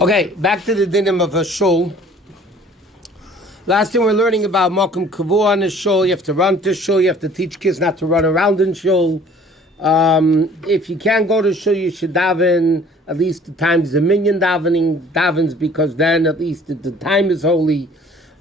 Okay, back to the dinim of a shul. Last time we're learning about Mokum Kavua on a shul. You have to run to shul. You have to teach kids not to run around in shul. If you can't go to shul, you should daven at least the times the minyan davens, because then at least the time is holy.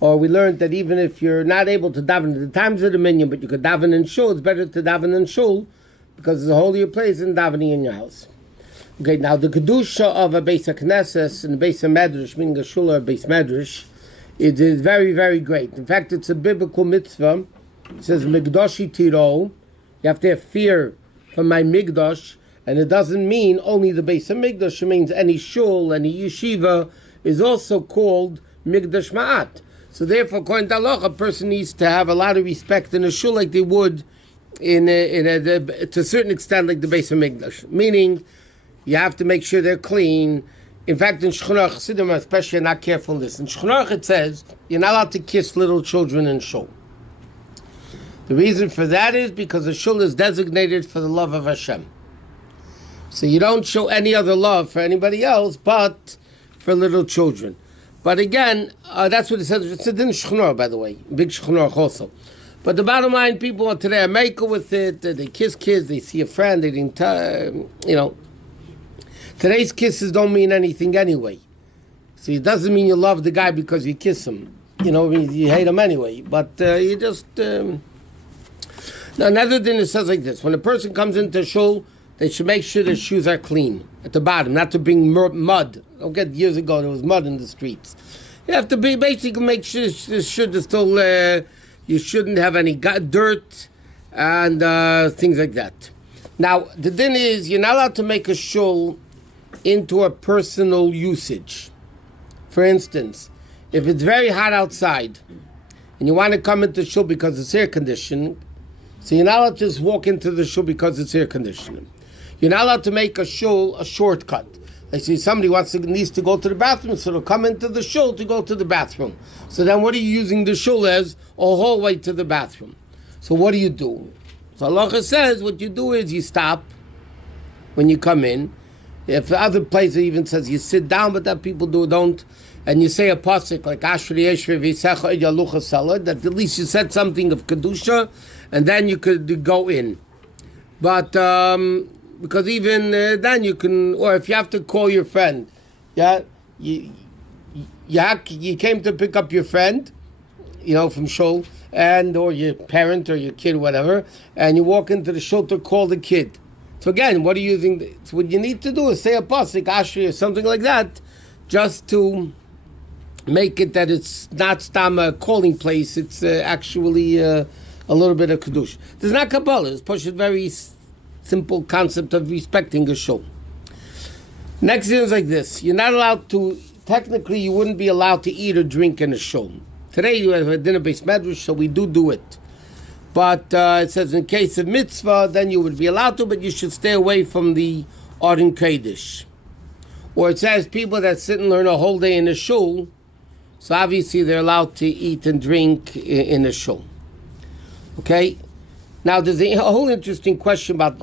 Or we learned that even if you're not able to daven at the times of the minyan, but you could daven in shul, it's better to daven in shul because it's a holier place than davening in your house. Okay, now the kedusha of a Beis HaKnesses and a Beis HaMedrash, meaning a shul or a Beis Medrash, it is very, very great. In fact, it's a biblical mitzvah. It says, Migdoshi Tiro. You have to have fear for my Migdosh. And it doesn't mean only the Beis HaMikdash. It means any shul, any yeshiva is also called Migdash Ma'at. So therefore, according to halacha, a person needs to have a lot of respect in a shul like they would to a certain extent like the Beis HaMikdash. Meaning, you have to make sure they're clean. In fact, in Shulchan Aruch, Chassidim especially are not careful in this. In Shulchan Aruch it says, you're not allowed to kiss little children in shul. The reason for that is because the shul is designated for the love of Hashem. So you don't show any other love for anybody else but for little children. But again, that's what it says. It's in Shulchan Aruch, by the way. Big Shulchan Aruch also. But the bottom line, people today are making with it. They kiss kids. They see a friend. They didn't, Today's kisses don't mean anything anyway. So it doesn't mean you love the guy because you kiss him. You hate him anyway. But you just... Now, another thing it says like this. When a person comes into shul, they should make sure their shoes are clean at the bottom, not to bring mud. Okay, years ago there was mud in the streets. You have to basically make sure the shoes are still... you shouldn't have any dirt and things like that. Now, the thing is, you're not allowed to make a shul into a personal usage. For instance, if it's very hot outside and you want to come into shul because it's air conditioning, so you're not allowed to just walk into the shul because it's air conditioning. You're not allowed to make a shul a shortcut. Like say somebody needs to go to the bathroom, so they'll come into the shul to go to the bathroom. So then what are you using the shul as? A hallway to the bathroom. So what do you do? So halacha says what you do is you stop when you come in. If the other place even says you sit down, but that people don't, and you say a pasuk like Ashri Yeshve V'Secha Yalucha Salad, that at least you said something of kedusha, and then you could go in. But because even then you can, or if you have to call your friend, you came to pick up your friend, from shul, and or your parent or your kid or whatever, and you walk into the shul to call the kid. So again, what are you using? So what you need to do is say a pasuk, Ashri, or something like that, just to make it that it's not stam a calling place. It's actually a little bit of kedusha. There's not Kabbalah. It's push a very simple concept of respecting a shul. Next thing is like this: you're not allowed to. Technically, you wouldn't be allowed to eat or drink in a shul. Today you have a dinner based medrash, so we do it. But it says in case of mitzvah, then you would be allowed to, but you should stay away from the Aron Kodesh. Or it says people that sit and learn a whole day in a shul, so obviously they're allowed to eat and drink in a shul. Okay? Now there's a whole interesting question about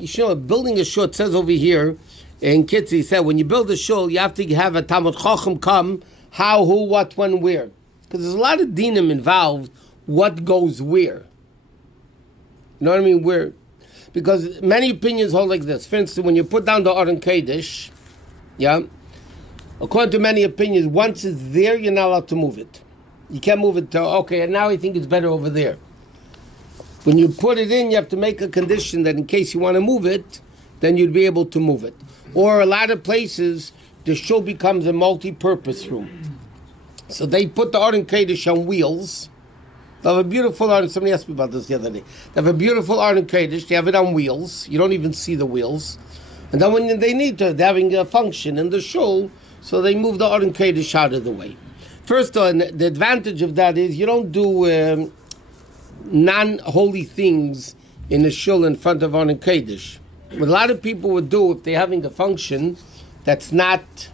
building a shul. It says over here in Kitzur, he said when you build a shul, you have to have a Talmud Chacham come, how, who, what, when, where. Because there's a lot of dinim involved, what goes where. You know what I mean? Where? Because many opinions hold like this. For instance, when you put down the Aron Kodesh, according to many opinions, once it's there, you're not allowed to move it. You can't move it to, okay, and now I think it's better over there. When you put it in, you have to make a condition that in case you want to move it, then you'd be able to move it. Or a lot of places, the shul becomes a multi-purpose room. So they put the Aron Kodesh on wheels. They have a beautiful Aron. Somebody asked me about this the other day. They have a beautiful Aron Kodesh. They have it on wheels. You don't even see the wheels. And then when they need to, they're having a function in the shul, so they move the Aron Kodesh out of the way. First of all, the advantage of that is you don't do non-holy things in the shul in front of Aron Kodesh. What a lot of people would do if they're having a function that's not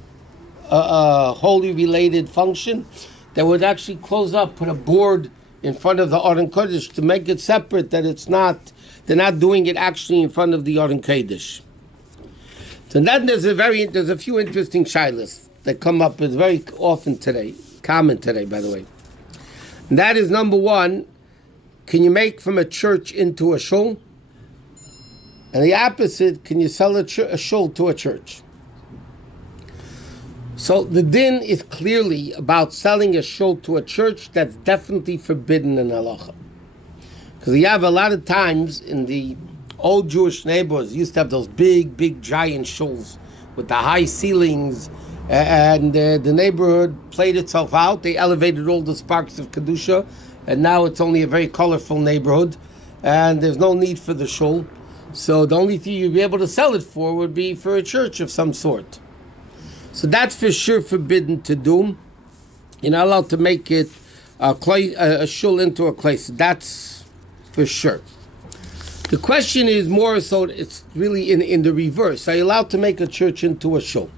a holy related function, they would actually close up, put a board in front of the Aron Kodesh to make it separate, that it's not, they're not doing it actually in front of the Aron Kodesh. So then there's a few interesting shilas. that come up is very often today, common today, by the way. And that is number one, can you make from a church into a shul? And the opposite, can you sell a shul to a church? So the din is clearly about selling a shul to a church. That's definitely forbidden in halacha. Because you have a lot of times in the old Jewish neighborhoods, used to have those big, giant shuls with the high ceilings, and the neighborhood played itself out. They elevated all the sparks of Kedusha, and now it's only a very colorful neighborhood, and there's no need for the shul. So the only thing you'd be able to sell it for would be for a church of some sort. So that's for sure forbidden to do. You're not allowed to make it a shul into a place. That's for sure. The question is more so, it's really in the reverse. Are you allowed to make a church into a shul?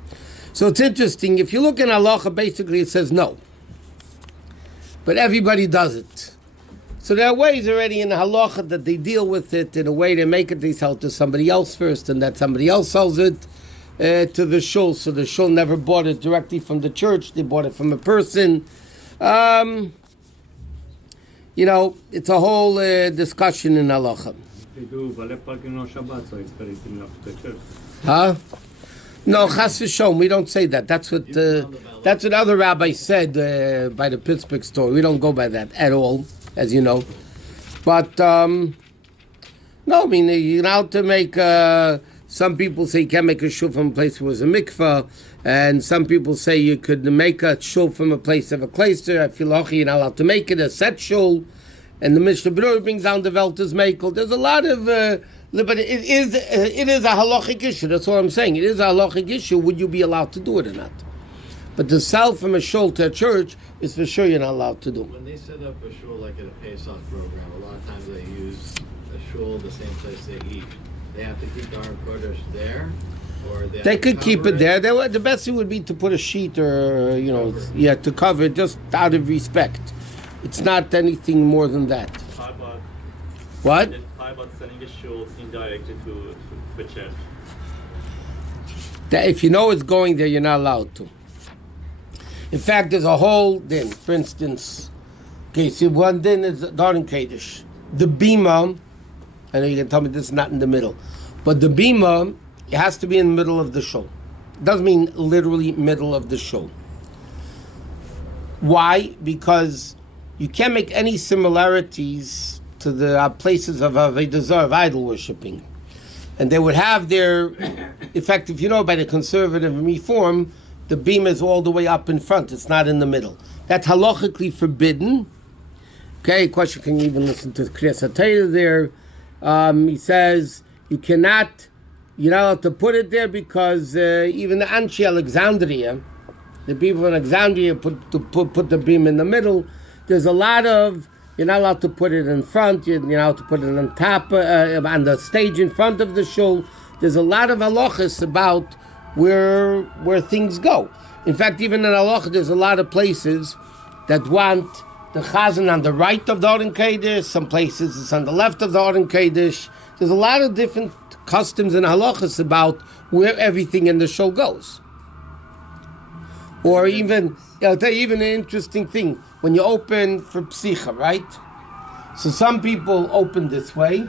So it's interesting. If you look in halacha, basically it says no. But everybody does it. So there are ways already in the halacha that they deal with it in a way they make it, they sell it to somebody else first, and that somebody else sells it to the shul. So the shul never bought it directly from the church, they bought it from a person. It's a whole discussion in halacha. They do valet parking on Shabbat, so it's very similar to the church. Huh? No, chas v'shom, we don't say that. That's what other rabbis said by the Pittsburgh story. We don't go by that at all, as you know. But, no, I mean, you're allowed to make, some people say you can't make a shul from a place where there's a mikveh, and some people say you could make a shul from a place of a kleister. I feel lucky you're not allowed to make it a set shul. And the Mishnah Berurah brings down the Velter's Mekel. There's a lot of, but it is a halachic issue. That's what I'm saying. It is a halachic issue. Would you be allowed to do it or not? But to sell from a shul to a church is for sure you're not allowed to do. When they set up a shul like at a Pesach program, a lot of times they use a shul the same place they eat. They have to keep the Aron Kodesh there, or they could keep it there. The best thing would be to put a sheet or to cover it, just out of respect. It's not anything more than that. How about, what? How about selling a shul indirectly to a church? If you know it's going there, you're not allowed to. In fact, there's a whole din. For instance, one din is Davening Kaddish. The bima, I know you can tell me this is not in the middle, but the bima, it has to be in the middle of the shul. It doesn't mean literally middle of the shul. Why? Because you can't make any similarities to the places of Avodah Zarah, of idol worshipping. And they would have their, in fact, if you know by the conservative reform, the beam is all the way up in front. It's not in the middle. That's halachically forbidden. Okay, question, can you even listen to Kriyas HaTorah there? He says, you're not allowed to put it there because even the Anshe Alexandria, the people in Alexandria put the beam in the middle. There's a lot of, you're not allowed to put it in front, you're not allowed to put it on top, on the stage in front of the shul. There's a lot of halachas about where things go. In fact, even in halacha, there's a lot of places that want the chazan on the right of the Aron Kodesh, some places it's on the left of the Aron Kodesh. There's a lot of different customs and halachas about where everything in the shul goes. Or even, I'll tell you even an interesting thing. When you open for psicha, right? So some people open this way,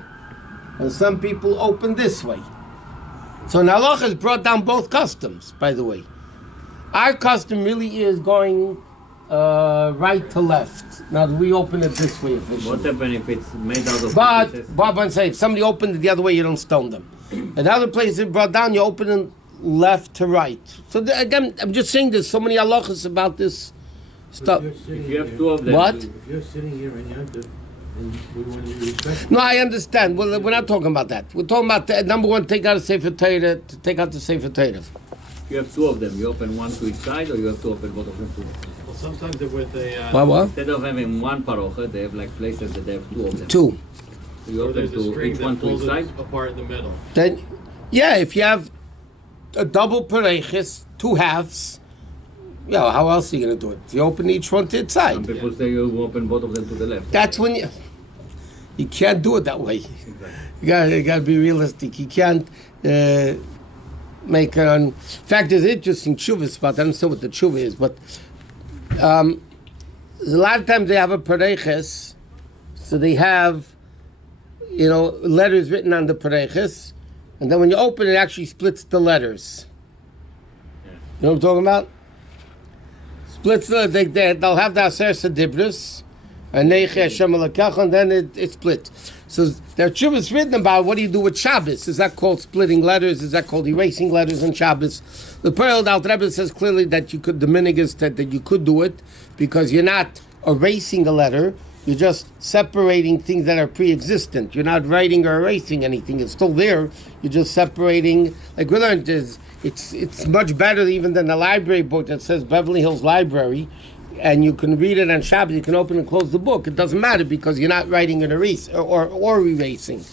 and some people open this way. So halacha has brought down both customs, by the way. Our custom really is going right to left. Now we open it this way officially. What happens if it's made out of But Bob say if somebody opened it the other way, you don't stone them. Another place it brought down, you open it left to right. So again, I'm just saying there's so many halachas about this stuff. If you have two of them. What? If you're sitting here and you have to, and we want to be respectful. No, I understand. Well, we're not talking about that. We're talking about number one, take out a Sefer Torah, to take out the Sefer Torah. You have two of them. You open one to each side, or you have to open both of them too. Well, sometimes they're with a. What? Instead of having one parocha, they have like places that they have two of them. Two. So you Or open there's a to string each one that to each pulls side. it apart in the middle. Then, yeah, if you have a double pareiches, two halves, how else are you going to do it? You open each one to its side. Some people say you open both of them to the left. That's when you can't do it that way. You got to be realistic. You can't. make an. In fact, there's interesting tshuva spot. I don't know what the tshuva is, but a lot of times they have a pareches, so they have, letters written on the pareches, and then when you open it, actually splits the letters. You know what I'm talking about? Splits the. They'll have the Aser Sedibris, and then it splits. So there are tshuvas written about what do you do with Shabbos. Is that called splitting letters? Is that called erasing letters on Shabbos? The Pearl Alter Rebbe says clearly that you could, the minhag is that you could do it because you're not erasing a letter. You're just separating things that are pre-existent. You're not writing or erasing anything. It's still there. You're just separating. Like we learned, it's much better even than a library book that says Beverly Hills Library, and you can read it on Shabbos. You can open and close the book. It doesn't matter because you're not writing an erase or erasing.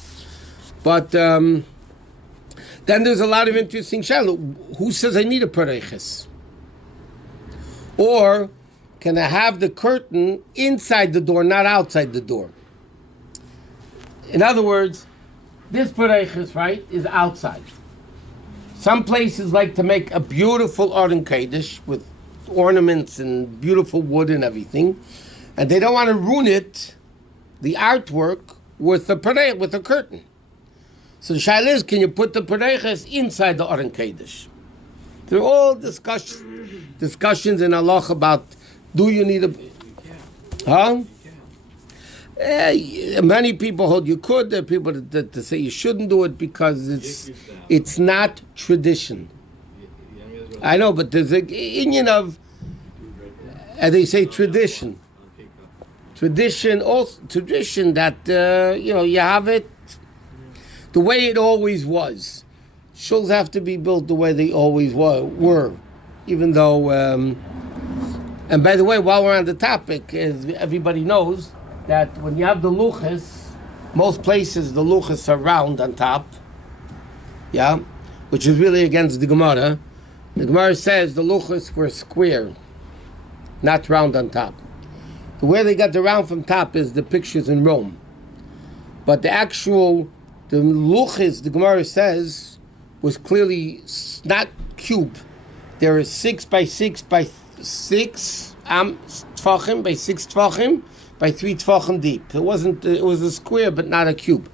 But then there's a lot of interesting shadow. Who says I need a pareches? Or can I have the curtain inside the door, not outside the door? In other words, this pareches, right, is outside. Some places like to make a beautiful Aron Kodesh with ornaments and beautiful wood and everything, and they don't want to ruin it, the artwork, with a curtain. So the shaila is, can you put the pareches inside the Aron Kodesh? There are all discussions in halacha about do you need a... Huh? Many people hold you could. There are people that say you shouldn't do it because it's not tradition. I know, but there's an union of, and they say tradition. Tradition that, you have it the way it always was. Shuls have to be built the way they always were. Even though, and by the way, while we're on the topic, as everybody knows, that when you have the luchas, most places the luchas are round on top, which is really against the Gemara. The Gemara says the luchas were square, not round on top. The way they got the round from top is the pictures in Rome. But the luchas, the Gemara says, was clearly not cube. There is 6 by 6 by 6 tfachim, by 6 tfachim, by 3 tfachim deep. It was a square, but not a cube.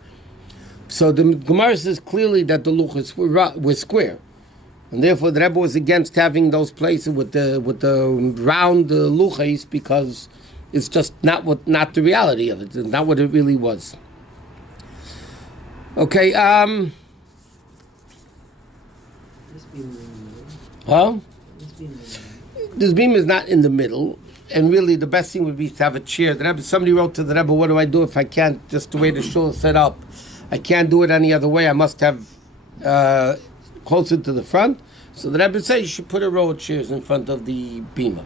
So the Gemara says clearly that the luchas were square. And therefore, the Rebbe was against having those places with the round luchas because it's just not the reality of it. It's not what it really was. Okay. This beam is not in the middle, and really the best thing would be to have a chair. The Rebbe, somebody wrote to the Rebbe, "What do I do if I can't just the way the shul is set up? I can't do it any other way. I must have." Closer to the front, so the Rebbe says you should put a row of chairs in front of the bima.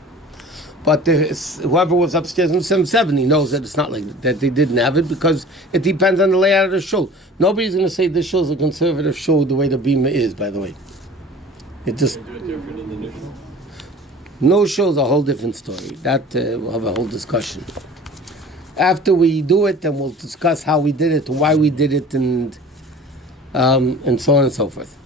But whoever was upstairs in 770 knows that it's not like that. They didn't have it because it depends on the layout of the shul. Nobody's going to say this shul is a conservative shul the way the bima is. By the way, it just no shul is a whole different story. That we'll have a whole discussion after we do it, and we'll discuss how we did it, why we did it, and so on and so forth.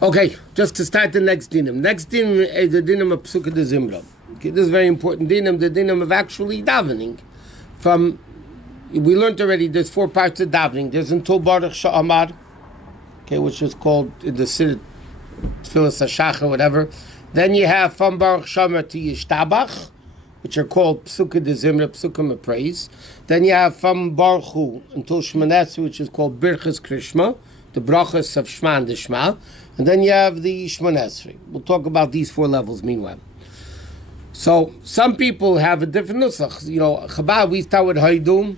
Okay, just to start the next dinam. Next dinam is the dinam of Psukkah de Zimra. Okay, this is very important dinam, the dinam of actually davening. We learned already there's 4 parts of davening. There's until Baruch Sha'amar, okay, which is called in the Siddur, Tfilas HaShachar, whatever. Then you have from Baruch Sha'amar to Yishtabach, which are called Psukkah de Zimra, Psukkah of praise. Then you have from Baruch Hu until Shmonesri, which is called Birchas Krishma, the brachas of Shema and the Shema. And then you have the Shmonesri. We'll talk about these 4 levels meanwhile. So some people have a different nusach. Chabad, we start with Haidum,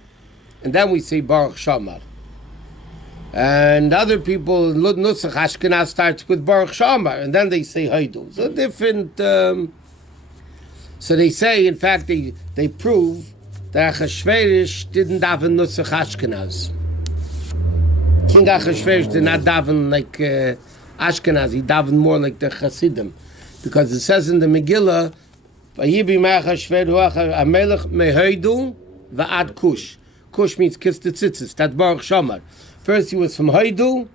and then we say Baruch Shamar. And other people, nusach Ashkenaz starts with Baruch Shamar, and then they say Haidum. So different. So they say, in fact, they prove that Achashverosh didn't daven nusach Ashkenaz. King Achashverosh did not daven like Ashkenaz. He davened more like the Hasidim, because it says in the Megillah, "Vayibi Achashverosh Amelech mehaydu va'ad kush." Kush means kiss the tzitzis. That's Baruch Shamar. First he was from Haidu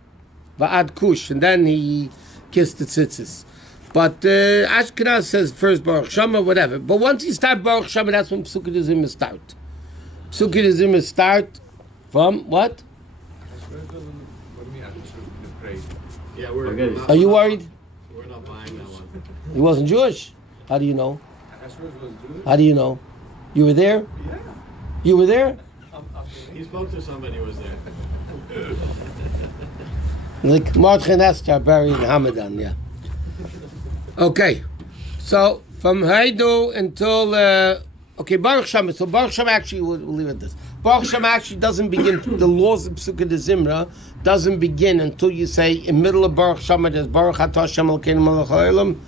va'ad kush, and then he kiss the tzitzis. But Ashkenaz says first Baruch Shama, whatever. But once you start Baruch Shama, that's when Psukkah Dezimra start. Psukkah Dezimra start from what? Yeah, Forget it. Are you worried? We're not buying that one. He wasn't Jewish. How do you know? How do you know? You were there? Yeah. You were there? He spoke to somebody who was there. Like Mordechai and Esther are buried in Hamadan, yeah. Okay, so from Haidu until Baruch Shama. So Baruch Shama actually we'll leave it at this. Baruch Shama actually doesn't begin. The laws of Psukkah Dezimra doesn't begin until you say in middle of Baruch Shama there's Baruch Atah Hashem Elokeinu Melech Haolam.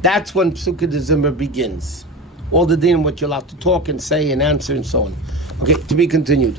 That's when Psukkah Dezimra begins. All the din what you're allowed to talk and say and answer and so on. Okay, to be continued.